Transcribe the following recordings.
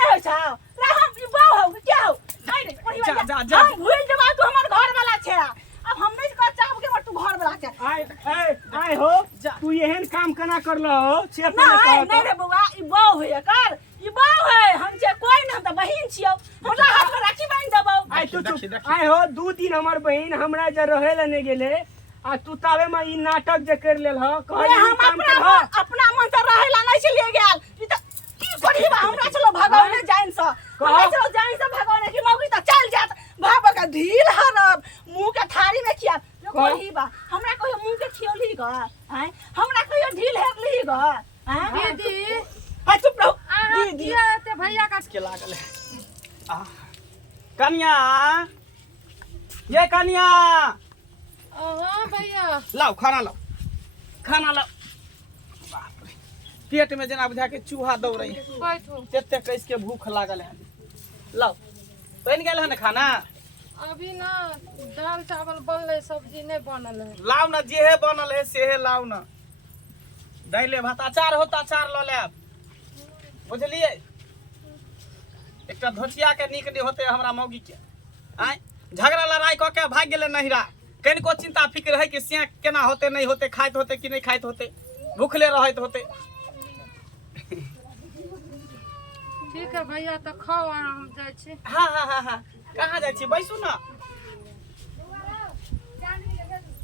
नहीं हो छा रे हम ई बाऊ हो क्या हो नहीं रे ओही जा, जा, जा जा। हम भूल जबा तू हमर घर वाला छे अब हम नहीं कर चाहब के तू घर वाला छे आय हो तू एहन काम केना करलो हो छे नहीं रे बउआ ई बाऊ है कर ई बाऊ है हम जे कोई न त बहिन छियो हमरा हाथ में राखी बांध देबो आय तू आय हो 2 दिन हमर बहिन हमरा जे रहे ल नहीं गेले आ तू तावे में ई नाटक जे कर लेल ह अरे हम अपना मन से रहेला नहीं चलिए गेल ई त की करी बा हमरा चलो भगवान जाइन से हमरा चलो जाइन से भगवान की मौगी त चल जात बाबा का ढील हरब मुंह के थारी में खिया यो कही बा हमरा कोई मुंह के खियोली ग हैं हमरा कोई ढील हेरली ग हैं दीदी हां चुप रहो दीदी ते भैया का के लागल है कन्या ये कन्या हां भैया लाओ खाना लाओ बाप रे पेट में जना बुझा के चूहा दौड़ रही है बैठो तेते कैस के भूख लागल है लाओ बन गेल है ना खाना अभी ना दाल चावल बनले सब्जी नहीं बनल है लाओ ना जेहे बनल है सेहे लाओ ना दैले भात अचार होता अचार लो ले बुझलिए एकटा धोचिया के निक नहीं होते हमरा मौगी के आय झगड़ा लड़ाई क के भाग गेले नहिरा कनिको चिंता फिक्र है कि सिया केना होते नहीं होते खाइत होते कि नहीं खाइत होते भूखले रहत होते ठीक है भैया तो खाओ आराम जाय छी हाँ कहाँ जाय छी बैसू ना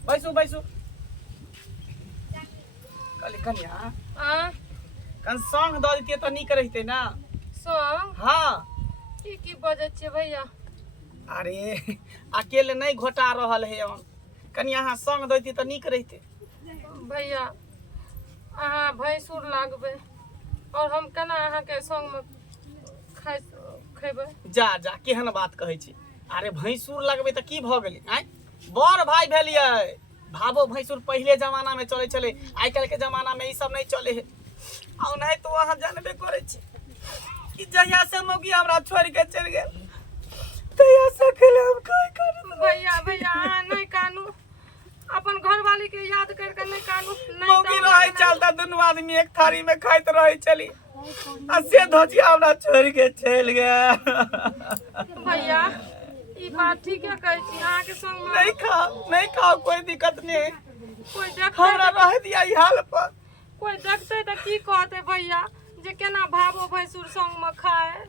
बैसू कली कन्या कन संग दऽ देतिए तो नीक रहिते ना संग हाँ की बजे छी भैया अरे अकेले नहीं घोटा रहल है कन्या अहाँ संग दैती तो नीक रहिते भैया अहाँ भैंसुर लागबे और हम केना अहाँ के संग में खेबे जा केहन बात कहै छी अरे भैंसुर लगबे तो की भ गेलै आय बड़ भाई भेलिए भाबो भैंसुर पहले जमाना में चले चले आइ काल्हि के जमाना में ई सब नहीं चले है आ नहीं तो अहाँ जानबे करे छी कि जहिया से मौगी हमरा छोड़ के चल गेल तहिया से खेले हम काय करब भैया अहाँ नहीं कानू अपन घरवाली के याद करके नहीं कानू मौगी रहे चलता दुनू आदमी एक थारी में खाइत रहे चली आ से धोजिया हमरा छोड़ के चल गया भैया ई बात ठीक है कहै छी अहाँ के संग में नहीं खाओ कोई दिक्कत नहीं कोई देखते हमरा रह दिया ई हाल पर कोई देखते त की कहते भैया जे केना भाबो भैंसुर संग में खाए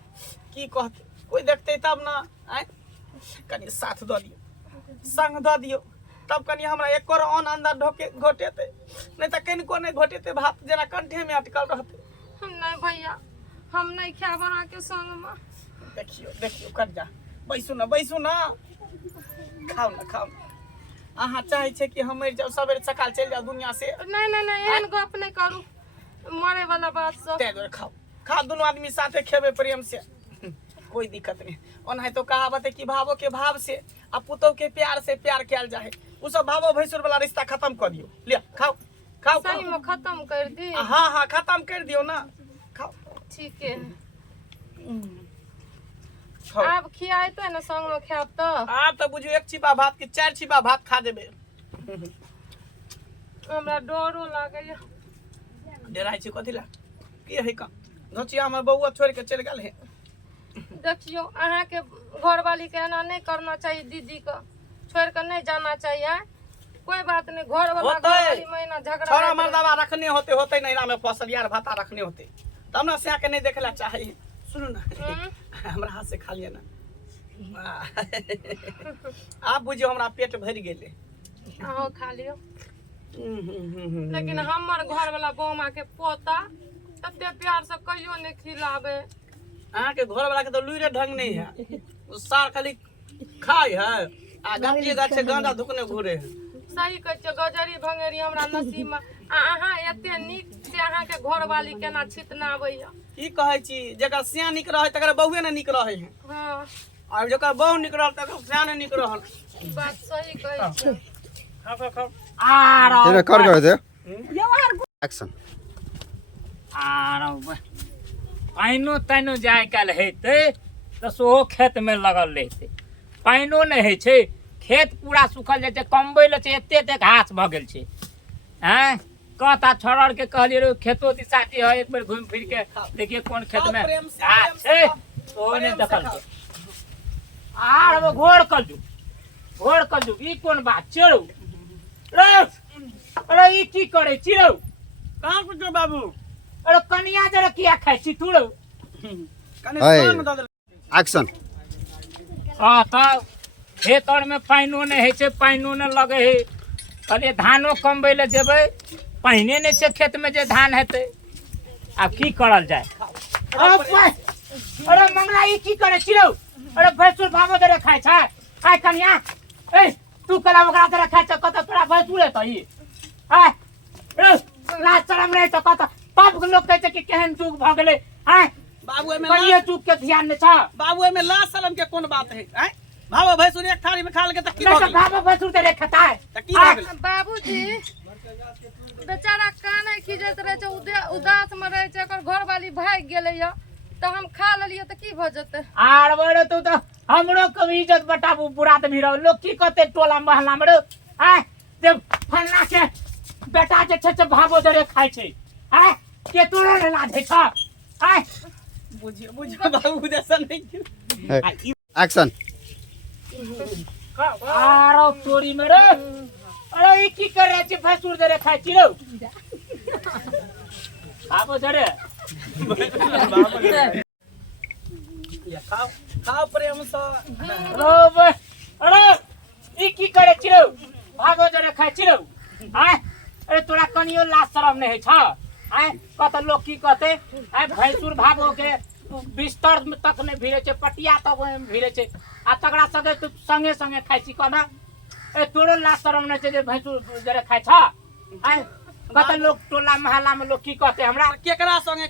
की कहते कोई देखते तब ना आय कनी साथ दऽ दियो संग दऽ दियो तब कनी हमरा एक और अन अंदर घोटेते नहीं त कनिको नहीं घोटेते भात जना कंठे में अटकल रहते हम नहीं भैया हम नहीं खाब अहाँ के संग में देखियो कर जा बैसू ना खाओ ना अहाँ चाहे छे कि हम मर जाओ सवेरे सकाल चल जाओ दुनिया से नहीं एहन गप नहीं करू मरे वाला बात सब ते दुआरे खाओ दोनों आदमी साथे खेबे प्रेम से कोई दिक्कत नहीं ओनाहि तो कहावत है कि भावो के भाव से आ पुतौ के प्यार से प्यार कैल जाए उ सब भावो भैंसुर वाला रिश्ता खत्म कर दियो ले खाओ सही में खत्म कर दी हाँ खत्म कर दियो ना खाओ ठीक है खाओ अब खियाइते ना संग में खाब तो आप तो बुझियो एक छिपा भात के 4 छिपा भात खा देबे हमरा डरो लागैया डेराइ छी कथि ला की है का धोचिया हमर बौआ छोड़ के चल गेल है देखियो अहाँ के घरवाली के एना नहीं करना चाहिए दीदी को छोड़ कर नहीं जाना चाहिए कोई बात नहीं घर वाला घरवाली महीना झगड़ा छोरा मर्दावा रखने होते नहीं में फसल यार भाता रखने होते तब ना से के नहीं देखला चाहिए सुनो ना हमरा हाथ से खा लिया ना आप बुझियो हमरा पेट भर गेले आओ खा लियो लेकिन हमर घर वाला बौमा के पोता तते प्यार से कहियो नहीं खिलावे अहाँ के घर वाला के तो लुइरे ढंग नहीं है सार खाली खाई है आ गाछी गाछे गांजा धुकने घुरे है सही कहै छ गजरी भंगेरी हमरा नसीब में अहाँ एते नीक से अहाँ के घरवाली केना छितना आबैया की कहै छी जकर सिया निक रहे तकर बहुए न निक रहे है हां और जकर बहु निक रहल तकर सिया न निक रहल बात सही कहै छ खाओ आरो तेरे कर गए थे व्यवहार एक्शन आरो पाइनो ताइनो जाय काल हेतै तऽ सेहो खेत में लगल रहतै पाइनो नहीं है खेत पूरा सुखल जाय छै कमबै ले छै एते घास भ गेल छै हैं कहता छोड़ के कहलिए रे खेतो दिसाती है एक बार घूम फिर के देखिए कौन खेत में प्रेम से, घास प्रेम है से तो ने प्रेम से दखल खाओ। के आर वो घोड़ कर दू ई कौन बात चिड़ौ रे अरे ई की करे चिड़ौ कहाँ कुछ बाबू अरे कनिया जरा किया खाइ छी तुड़ौ कने है। सन दऽ देल एक्शन तब खेत और में पानिओ नहीं है छै पानिओ नहीं लगे है कहलिए धानो कमबै ले देबै पहिने नहीं छै खेत में जे धान हेतै आब की करल जाए अरे मंगला ई की करे चिड़ौ अरे भैंसुर भावो दरे खाइ छै आइ कनिया ए तू कला ओकरा दरे खाइ छ कत तोरा भैंसुरे त ई आइ रे लाज शरम नहीं त कत तब लोग कहै छै कि केहन चूक भ गेलै आइ बाबू एमे कनिए चूक के ध्यान नहीं छ बाबू एमे लाज शरम के कोन बात है हैं भाव भैंसुर एक थाली में खा लेके त की नहीं भऽ तो गेल भावो भैंसुर दरे खाता है त की भऽ गेल बाबूजी बेचारा काने खिजैत रहे छै उदास में रहे छै एकर घरवाली भाग गेलै य तो हम खा लेलिए तो की भ जेतै आर बड़े तू तो हमरो कभी इज्जत बटाबू बुरा तो भी रहो लोग की कहते टोला महला में रो आय जब फलना के बेटा जे छै से भावो दरे खाइ छै आय के तोरो ने लाज छै आय बुझियो बाबू जैसा नहीं एक्शन आरो चोरी में रे अरे ई की कर रहे छै भैंसुर दरे खाइ छी रो भावो दरे खाओ खाओ प्रेम से रो अरे ई की करे छिरो भागो जरे खाइ छिरो आय अरे तोरा कनियो लाज शरम नहीं छ आय कत लोग की कहते आय भैंसुर भागो के बिस्तर में तक नहीं भिड़े छै पटिया तक में भिड़े छै आ तकरा संगे तू संगे संगे खाइ छी कहना ए तोरो लाज शरम नहीं छै जे भैंसुर जरे खाइ छ आय कत लोग टोला मोहल्ला में लोग की कहते हमरा केकरा संगे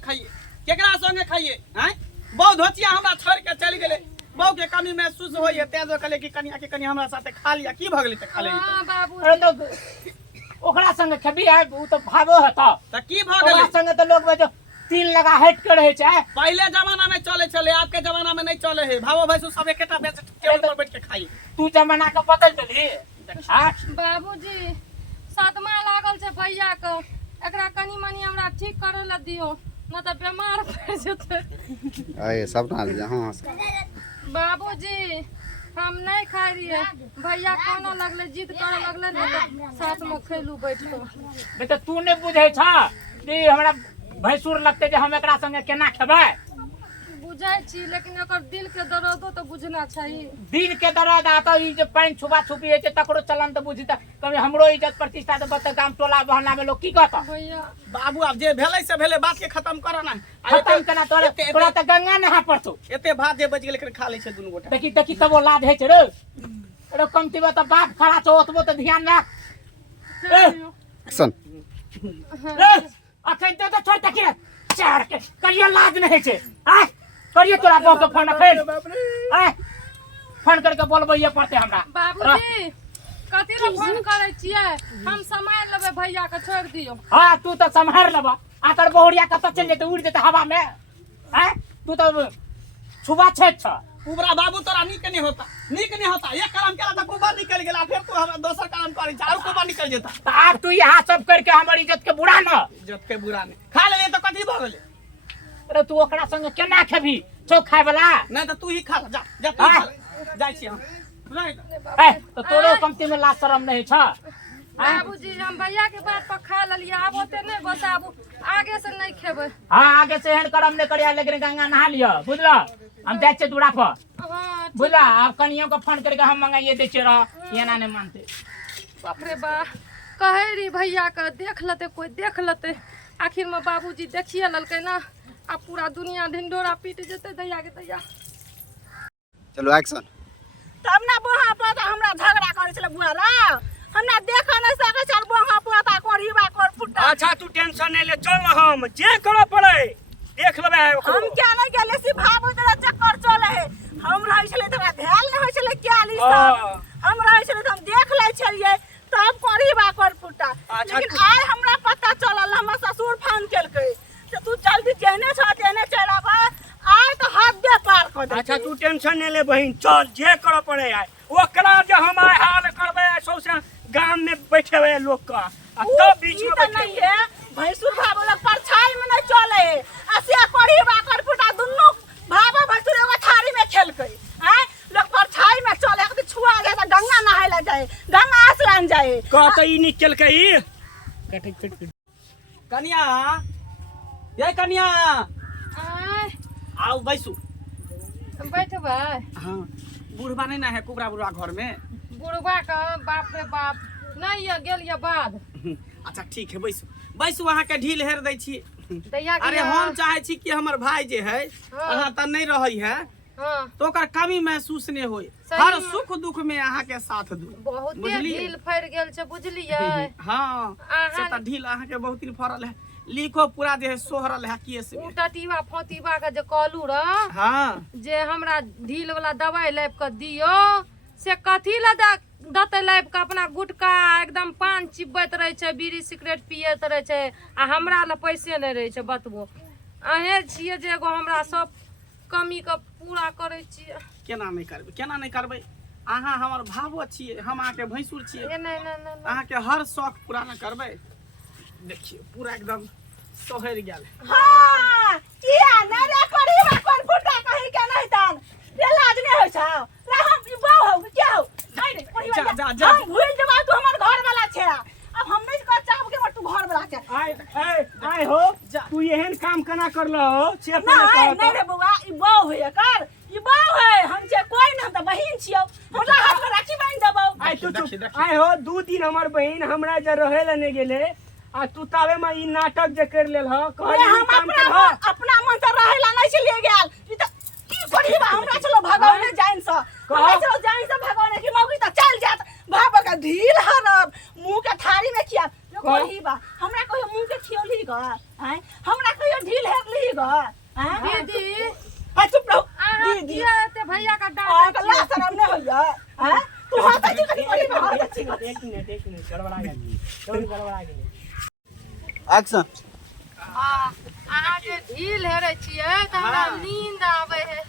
खाइए हैं बहु धोतिया हमरा छोड़ के चल गेले बहु के कमी महसूस होइए तेजो कहले कि कनिया के कनी हमरा साथे खा लिया की भ गेलै त खा लेली हां बाबू अरे तो ओकरा संगे खेबी है उ तो भागो हता त की भ ओकरा गेलै संगे तो लोग जो तीन लगा हट के रहे छै पहले जमाना में चले चले आपके जमाना में नहीं चले है भावो भैंसू सब एकेटा बेच टेबल पर बैठ के खाइए तू जमाना के बदल देली हाँ? बाबूजी सदमा लागल छै भैया के एकरा कनी मनी हमरा ठीक करे ला दियो न त बीमार पड़ जेतै आए सब डाल दिया हाँ बाबूजी हम नहीं खाई रहिए भैया खाना लगले जिद करे लगले न त साथ में खेलू बैठ के बेटा तू नहीं बुझे छ जे हमरा भैंसुर लगते जे हम एकरा संगे केना खेबै बुझै छी लेकिन एकर दिल के दर्दो तो बुझना चाहिए दिन के दर्द आता ई जे पानी छुपा छुपी है तकरो चलन तो बुझी त कभी हमरो इज्जत प्रतिष्ठा तो बत गाम टोला बहना में लोग की कहता भैया बाबू अब जे भेलै से भेलै बात के खत्म करो ना खत्म केना तोरा तोरा त गंगा नहा पड़तो एते भात जे बच गेलै लेकिन खा लै छै दुनू गोटा देखी देखी तब वो लाज है रे अरे कमती बा त बाप खड़ा छ ओतबो त ध्यान रख एक्शन अखन तो छोड़ तक चार के कहियो लाज नहीं छै आ करिए तोरा बाप के फोन फेर आ फोन करके बोलबैये पड़ते हमरा बाबूजी कथी ला फोन करे छियै हम समय लेबे भैया के छोड़ दियो हां तू तो संभाल लेबा आकर बहुरिया कत चल जेते उड़ जेते हवा में हैं तू तो छुबा छेत छ उबरा बाबू तोरा नीक नहीं होता एक काम केला त कुबा निकल गेला फिर तू हमरा दोसर काम करै छ और कुबा निकल जेता त आप तू यहाँ सब करके हमर इज्जत के बुरा न इज्जत के बुरा ने खा लेले त कथी भ गेलै अरे तू ओकरा संगे केना खेबी चौ खाय वाला नहीं तो तू ही खा जा जा तू खा ले। जाय छी हम ए तो तोरो कमती में लाज शरम नहीं छ बाबूजी हम भैया के बात पर खा लेलिए अब ओते नहीं बताबू आगे से नहीं खेबे हां आगे से एहन करम नहीं करिया लेकिन गंगा नहा लियो बुझला हम जाय छे दूरा पर हां बुझला आप कनियों को फोन करके हम मंगाइए दे छे रह ये ना नहीं मानते बाप रे बा कहे री भैया के देख लेते कोई देख लेते आखिर में बाबूजी देखिए ललकै ना अब पूरा दुनिया ढिंढोरा पीट जेते दैया के दैया चलो एक्शन तब ना बोहा पर हमरा झगड़ा करे छले बुआला हमरा देख न सके चल बोहा पोता कोरी बा कोर फुटा अच्छा तू टेंशन नहीं ले चल हम जे करे पड़े देख लेबे हम क्या नहीं गेले सी भाबो जरा चक्कर चले है हम रहे छले तरा ध्यान नहीं होय छले क्या ली सब हम रहे छले त हम देख ले छलिए तब कोरी बा कोर फुटा लेकिन आय हमरा पता चलल हमर ससुर फोन केलकै त तू जल्दी जेने छ जेने चला बा आय तो हाथ दे पार कर दे अच्छा तू टेंशन नहीं ले बहन चल जे करे पड़े आय ओकरा जे हम आय हाल करबे सौसे गांव में बैठेबे लोग का तब बीच में तो बैठे नहीं है भैंसुर भाव वाला परछाई में नहीं चले असिया कढ़ी बाकर फुटा दुन्नु भावा भैंसुर एगो थारी में खेल के हैं लोग परछाई में चले एक छुआ जाए तो गंगा नहाए ला जाए गंगा स्नान जाए कहता ई निकल के ई कटे कट कन्या ये कन्या आय, आओ बैसू। बैठबै। हाँ बूढ़बा नहीं ना है कुबरा बुढ़वा घर में। बुढ़बा का बाप रे बाप नहीं ये गेल ये बाद अच्छा ठीक है बैसू बैसू अहाँ के ढील हेर दै छी। दैया अरे हम चाहे छी कि हमर भाई जे है हाँ। अहाँ त नहीं रही है हाँ तो ओकर कमी महसूस नहीं होई सही हर में। सुख दुख में अहाँ के साथ दू बहुते बुझलियै? ढील फैर गेल छै बुझलियै। हाँ से अहाँ त ढील अहाँ के बहुत दिन फरल है लिखो पूरा जे है सोहरल है केस उ में। टटीवा फोतीवा के जे कहलू र हाँ जे हमरा ढील वाला दवाई लाइब के दियो से कथी ला दते लाइब के अपना गुटका एकदम पान चिबैत रहे छै बीड़ी सिगरेट पियत रहे छै आ हमरा ला पैसे नहीं रहे छै बतबो अहे छिए जे एगो हमरा सब कमी के पूरा करे छिए। केना नहीं करबै अहाँ हमर भावो छियै हम अहाँ के भैंसुर छियै ए नहीं नहीं नहीं अहाँ के हर शौक पूरा न करबै। देखिए पूरा एकदम सोहर गेल। हां किया नहीं रे कढ़ी बाकर फुटा कहीं के नहीं तन रे लाज नहीं होय छौ रे हम ई बाऊ हो क्या हो नहीं रे कढ़ी जा, बाकर जा। हम भूल जबा तू हमर घर वाला छे अब हम नहीं कर चाहब के तू घर वाला छे आय हो तू एहन काम केना करलो हो से नहीं रे बउआ ई बाऊ होय कर ई बाऊ है हम जे कोई न हम त बहिन छियौ हमरा हाथ में राखी बांध देबौ आय तू देखी। आय हो 2 दिन हमर बहिन हमरा जे रहे ला नहीं गेले आ तू तावे में ई नाटक जे कर लेल ह अरे हम अपना मन से रहेला नहीं चलिए गेल ई त की कढ़ी बा हमरा चलो भगवान जाइन से हमरा चलो जाइन से भगवान की मौगी त चल जात भाबा का ढील हरब मुंह के थारी में खिया जो कढ़ी बा हमरा कहियो मुंह के खियोली ग हैं हमरा कहियो ढील हेरली ग हैं दीदी आ चुप रहो आहा दीदी किया ते भैया का आ डांट कला शरम नहीं होइया हैं तू हाथ जी कढ़ी कढ़ी में हाथ अच्छी एक मिनट गड़बड़ा गेल एक्शन अहाँ के ढील हेरे छिए त हमरा नींद आवे है।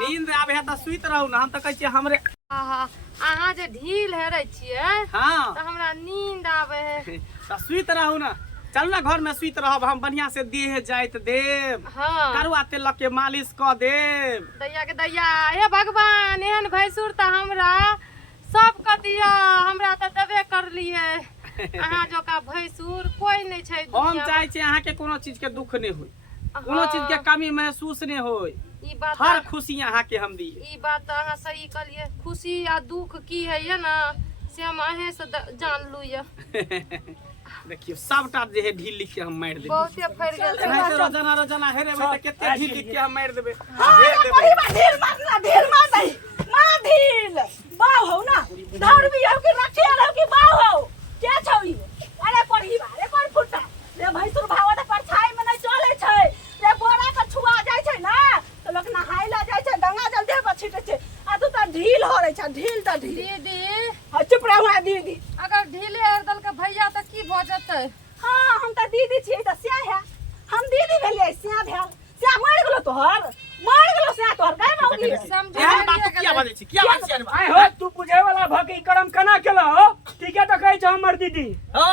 नींद आबे है त सुइत रहू ना हम त कहै छी हमरे आहा अहाँ जे ढील हेरे छिए हाँ त हमरा नींद आवे है। त सुइत रहू ना चल ना घर में सुइत रहब हम बढ़िया से देह जाइत देव हाँ करुआ तेल के मालिश क देव। दैया के दैया हे भगवान एहन भैंसुर त हमरा सब क दिया हमरा त देबे करलिए अहाँ जो का भैंसुर कोई नहीं छै हम दुनिया चाहे छी अहाँ के कोनो चीज के दुख नहीं होई कोनो चीज के कमी महसूस नहीं होई ई बात हर खुशी अहाँ के हम दी। ई बात त अहाँ सही कहलिए खुशी आ दुख की है ये ना से हम अहे से जान लू ये देखियो सबटा जे है ढील लिख के हम मार देबे बहुते फैर गेल छै। नहीं रोजाना रोजाना हेरे में त केते ढील लिख के हम मार देबे हां कढ़ी बा ढील मारना ढील मार दही मार ढील बाऊ हो ना धर भी हो के रखे रहो कि बाऊ हो क्या छौई अरे कढ़ी बा रे कोन फुटा रे भैंसुर भावा त परछाई में नहीं चले छै रे बोरा के छुआ जाय छै ना तो लोग नहाय ला जाय छै गंगा जल देह पर छिटे छै आ तू त ढील हो रे छ ढील त ढील दीदी आ चुप रहो दीदी अगर ढीले हरदल के भैया त की भ जतै। हां हम त दीदी छियै त स्या है हम दीदी भेलियै स्या भेल स्या मर गेलो स्या तोहर काय मौगी समझे एहन बात किया बाजै छी किया बात छी आय हो तू बुझे वाला भकी करम केना केला हो ठीक है तो कहै छ हमर दीदी ओ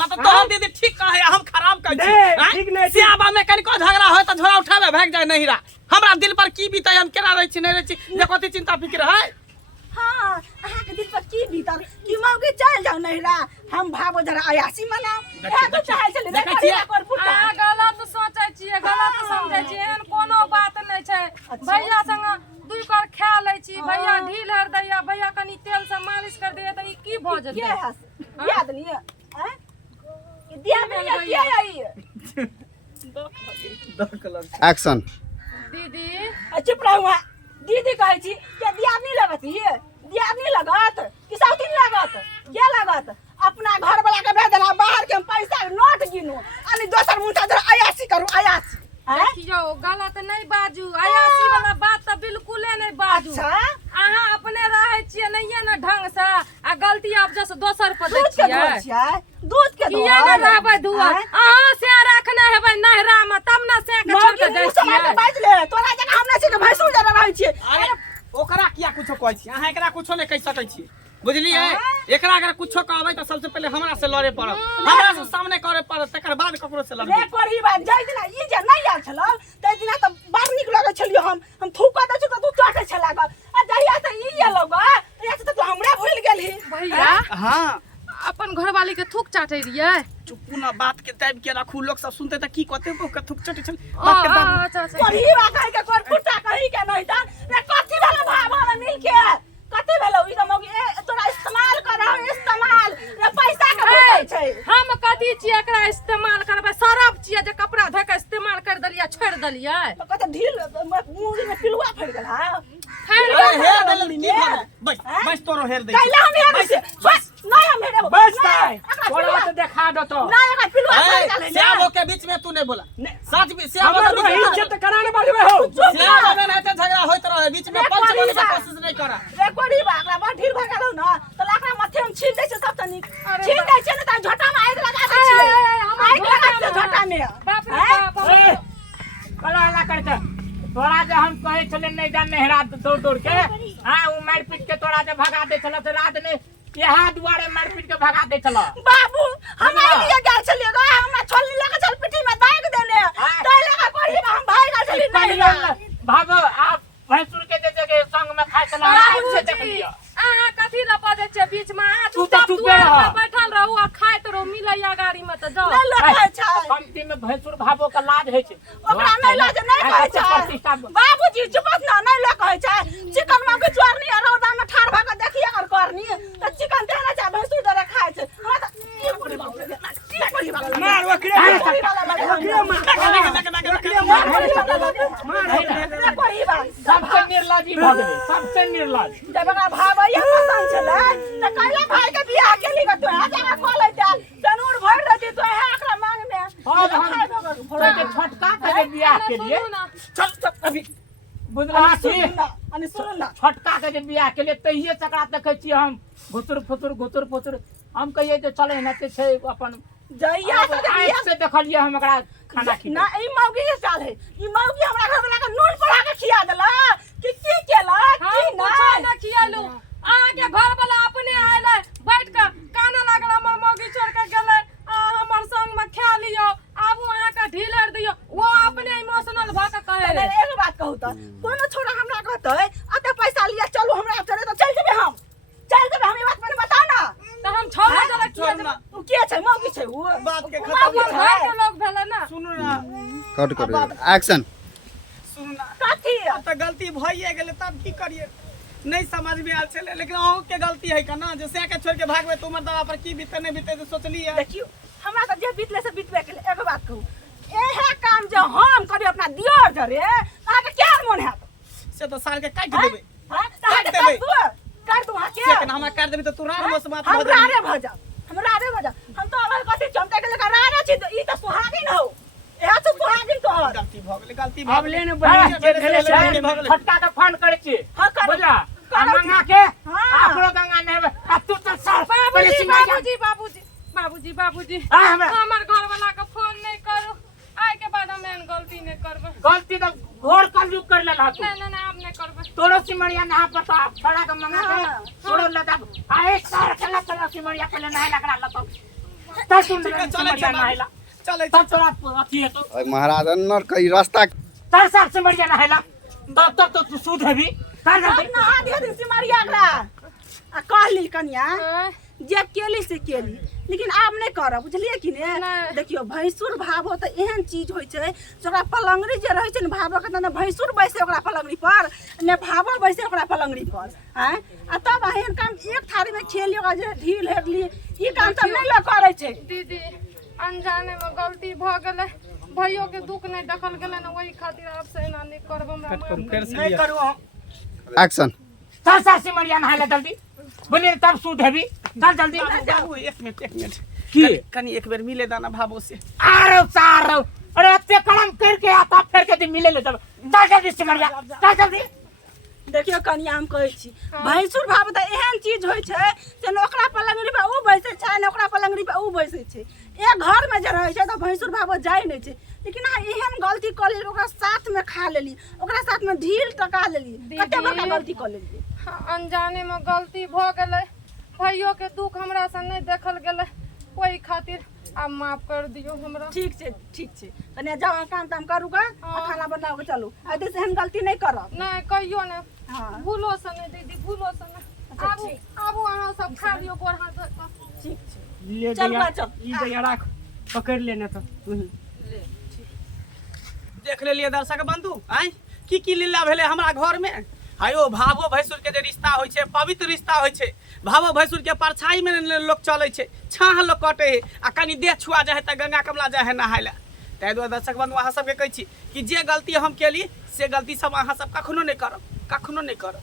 मतलब तोहर दीदी ठीक कहे हम खराब कहै छी नहीं, हैं? ठीक नहीं, सियाबा में कनिको झगड़ा होय त झोरा उठावे भाग जाय नहिरा हमरा दिल पर की बीतै हम केना रहै छी नहीं रहै छी जे कथि चिंता फिक्र है। हां अहाँ के दिल पर की भीतर की मौगी चल जाओ नहिरा हम भाबो जरा आयासी मनाओ है तो चाहे चले रे देखै छियै? कर फुटा अहाँ गलत सोचै छियै गलत समझै छियै एहन कोनो बात नहीं छै। भैया संग दुई कर खा लै छी भैया ढील हर दैया भैया कनी तेल से मालिश कर दैया त ई की भ के जतै। है याद नहीं है हैं कि दिया में क्या आई एक्शन दीदी चुप रहो दीदी कहै छी के दिया नहीं लगत ये दिया नहीं लगत कि साउथी लगत क्या लगत अपना घर वाला के भेज देना बाहर के हम पैसा नोट गिनो अनि दोसर मुंह जरा आयासी करू आयासी हैं देखियो गलत नहीं बाजू अयासी वाला बात त बिल्कुले नहीं बाजू। अच्छा अहाँ अपने रहै छियै नहिये न ढंग से आ गलती आप जैसे दोसर पर दै दूध के छियै दूध छियै दूध के किया न रहबै दुआ हैं? अहाँ से रखने हेबै नहरा में तब न से के छोड़ के दै छियै। बाज ले तोरा जगह हम नहीं छी भैंसू जरा रहै छी अरे ओकरा किया कुछो कहै छी अहाँ एकरा कुछो नहीं कह सकै छी बुझलियै एकरा अगर कुछो कहबै त सबसे पहले हमरा से लड़े पड़त हमरा से सामने करे पड़त तकर बाद ककरो से लड़बे रे कोरी बात जाय दिना ई जे नहीं आल छल तै दिना त बार निक लगै छलियो हम थूका दै छ त तू चाटे छ लागल आ जहिया से ई एलो ग तहिया से त तू हमरा भूल गेलही भैया हां अपन घरवाली के थूक चाटे रियै चुप ना बात के टाइप के रखू लोग सब सुनते त की कहते वो कथुक चटे चल बात के बाद अच्छा अच्छा कोरी बात कहि के कोर फुटा कहि के नहीं त रे कथि वाला भाबा में मिल के कथि भेलौ ई त मौगी तोरा इस्तेमाल करौ इस्तेमाल रे पैसा के भेटै छै हम कथी छियै एकरा इस्तेमाल करबै सरफ छियै जे कपड़ा धऽ के इस्तेमाल कर देलियै छोड़ देलियै तो कत ढील मुंह में पिलुआ फड़ गेल हा हेर दल नी बस बस तोरो हेर दे कैला हम हेर से बस नहीं हम हेर बस ताई थोड़ा तो देखा दो तो नहीं एका पिलुआ फड़ गेल श्यामो के बीच में तू नहीं बोला सच भी श्यामो हमर के बहिन बीच से त कराने बाजबे हो श्यामो में रहते झगड़ा होइत रहे बीच में पंच बने के कोशिश नहीं करा रे कोरी बाकरा बा ढील भर गेलौ न त लाकड़ा मथे हम छील दै छै सब तनी छील दै छै न त झोटा में आगि लगा दै छै आगि लगा दै झोटा में बाप रे बाप कला ला करते तोरा जे हम कहे छले नहीं जा नहरा दौड़ दौड़ के हां उ मार पीट के तोरा जे भगा दे छला से रात ने यहा दुआरे मार पीट के भगा दे छला बाबू हमारे लिए गेल छलिए ग हमरा छोलनी लेके चल पिटी में दाग देने तै लगा कोरी बा हम भाग गेल छली नहीं भागो आप भैंसुर के जे संग में खाए चला से देख लियो अहाँ कथी ला बजै छियै बीच में अहाँ तू तो चुप रह बैठल रहू आ खाइत रहू मिलैया गाड़ी में त जाओ नहीं लगे छै पंक्ति में भैंसुर भाबो का लाज है छै ओकरा नहीं लाज नहीं कहै छै बाबूजी चुपत ना नहीं लगे कहै छै चिकन में के चोरनी रौदा में ठाड़ भा के देखिए अगर करनी त चिकन देना चाहे भैंसुर दरे खाए छै हमरा त ई कोरी बाप रे ई कोरी बाप मार वकरे सबसे निर्लजी भ गेलै सबसे निर्लज जब अगर भाभैया पसंद छले त कैला भाई के बियाह केली ग तो आ जगह कॉल लेता तनूर भर देती तो है एकरा मांग में थोड़ा के छोटका के बियाह के लिए चल अभी बुझला छी अनि सुन ना छोटका के बियाह के लिए तहिए चकरा देखै छी हम घुतुर फुतुर हम कहिए जे चले न ते छै अपन जइया से आँख से देखलिए हम एकरा खाना खिला ना ई मौगी के चाल है ई मौगी हमरा घर वाला के नून पड़ा के खिया देला कि केला हम की कुछो ना न खियालू अहाँ के घर वाला अपने आइले बैठ के काना लागल हमर मौगी छोड़ के गेले हमर संग में खा लियो आबू अहाँ के ढीलर दियो वो अपने इमोशनल भ के कहे रे एक बात कहू त कोनो छोरा हमरा कहतै अते पैसा लिया चलू हमरा चले तो चल जेबे हम हम ई बात मैंने बता ना त हम छोड़ देले छोड़ ना उ के छै मौगी छै उ बात के हम खत्म घर के लोग भेले ना सुनू ना कट करो एक्शन सुनू ना कथी अब तो गलती भइए गेले तब की करिए नहीं समझ में आल छले लेकिन अहू के गलती है का ना जैसे के छोड़ के भागबे तुमर दवा पर की बीते नहीं बीते तो सोचली है देखियो हमरा त जे बीतले से बीतबे केले एक बात कहू एहे काम जे हम करी अपना दियर जरे अहाँ के क्या मन है से तो साल के काट देबे हां त कर दू हां के लेकिन हमरा काट देबे तो तू राम बस बात हम हो जाई रारे भ जा हम तो अगर कथी चमके के लगा रारे छी तो ई त सुहागिन हो एहा तो सुहागिन तो हो गलती भ गेले गलती अब लेने बहिन जे भेले से छोटका के फोन करे छी हाँ, करू। बुझला आ मंगा के हाँ। आपरो गंगा नेबे आ तू तो सर पहले बाबूजी सिंगा जा बाबूजी हाँ, हमरा- हमर घर वाला के फोन नहीं करू आइ के बाद हम एहन गलती नहीं करबै गलती तो घोर कलयुग कर लेला तू नहीं आप नहीं करबै तोरो सिमरिया नहा पता छोड़ा के मंगा के हाँ। तोरो लगा आ एक सार के लगा सिमरिया पहले नहा लगड़ा लतो त सुन चले सिमरिया नहाइला चले तब तोरा अथी है तो महाराज अन्नर कई रास्ता तर साहब सिमरिया नहाइला तब तो तू सूद हेबी कर हम दे नहा दियो दिन सिमरिया एकरा आ कहली कन्या जे केली से केली लेकिन आब नहीं करब बुझलिए कि ने नहीं। देखियो भैंसुर भाभो त एहन चीज होय छै ओकरा पलंगड़ी जे रहै छै ने भाभो के त भैंसुर बैसे ओकरा पलंगड़ी पर ने भाभो बैसे ओकरा पलंगड़ी पर हैं आ तब एहन काम एक थारी में खेलियो ओकरा जे ढील हेरली ई काम त नहीं लोग करै छै दीदी अनजाने में गलती भ गेलै भैयो के दुख नहीं देखल गेलै ना वही खातिर आपसे एना नहीं करब हमरा फिर से नहीं करू एक्शन तर साहब सिमरिया नहाइला जल्दी बोलिए तब सूद हेबी चल जल्दी बाबू एक मिनट की कनी एक बेर मिले दाना भाबो से आरो सारो अरे अत्ते कलम करके आता फिर के मिले ले जब चल जल्दी सिमरिया चल जल्दी देखियो कन्या हम कहै छी भैंसुर भाव त एहन चीज होय छै जे न ओकरा पलंगड़ी पे ऊ बैसे छै न ओकरा पलंगड़ी पे ऊ बैसे छै एक घर में जे रहै छै त भैंसुर भाव जाय नै छै लेकिन एहन गलती क लेली ओकरा साथ में खा लेली ओकरा साथ में ढील टका लेली कते बड़का गलती क लेली अनजाने में गलती भ गेलै भैयो के दुख हमरा से नहीं देखल गेलै ओहि खातिर आप माफ कर दियो हमरा। ठीक छै तने जाओ काम ताम करू गा खाना बनाओ के चलू आदि से हम गलती नहीं करब। नहीं कहियो ने हाँ भूलो से नहीं दीदी भूलो से नहीं। अच्छा, आबू ठीक। आबू अहाँ सब खा लियो गोर हाथ धो कऽ। ठीक छै ले चल जया बा, चल। ई जया राख पकड़ लेने तो तू ही देख लेलिए दर्शक बंधु आय की लीला भेले हमरा घर में। हायो भावो भैंसुर के जे रिश्ता होइ छै पवित्र रिश्ता होइ छै। भावो भैंसुर के परछाई में लोग चले छै छाह लोग कटे है आ कनी देह छुआ जाए त गंगा कमला जाए है नहाय ला। ताहि दुआरे दर्शक बंधु अहाँ सबके कहै छी कि जे गलती हम केली से गलती सब अहाँ सब कखनो नहीं करब।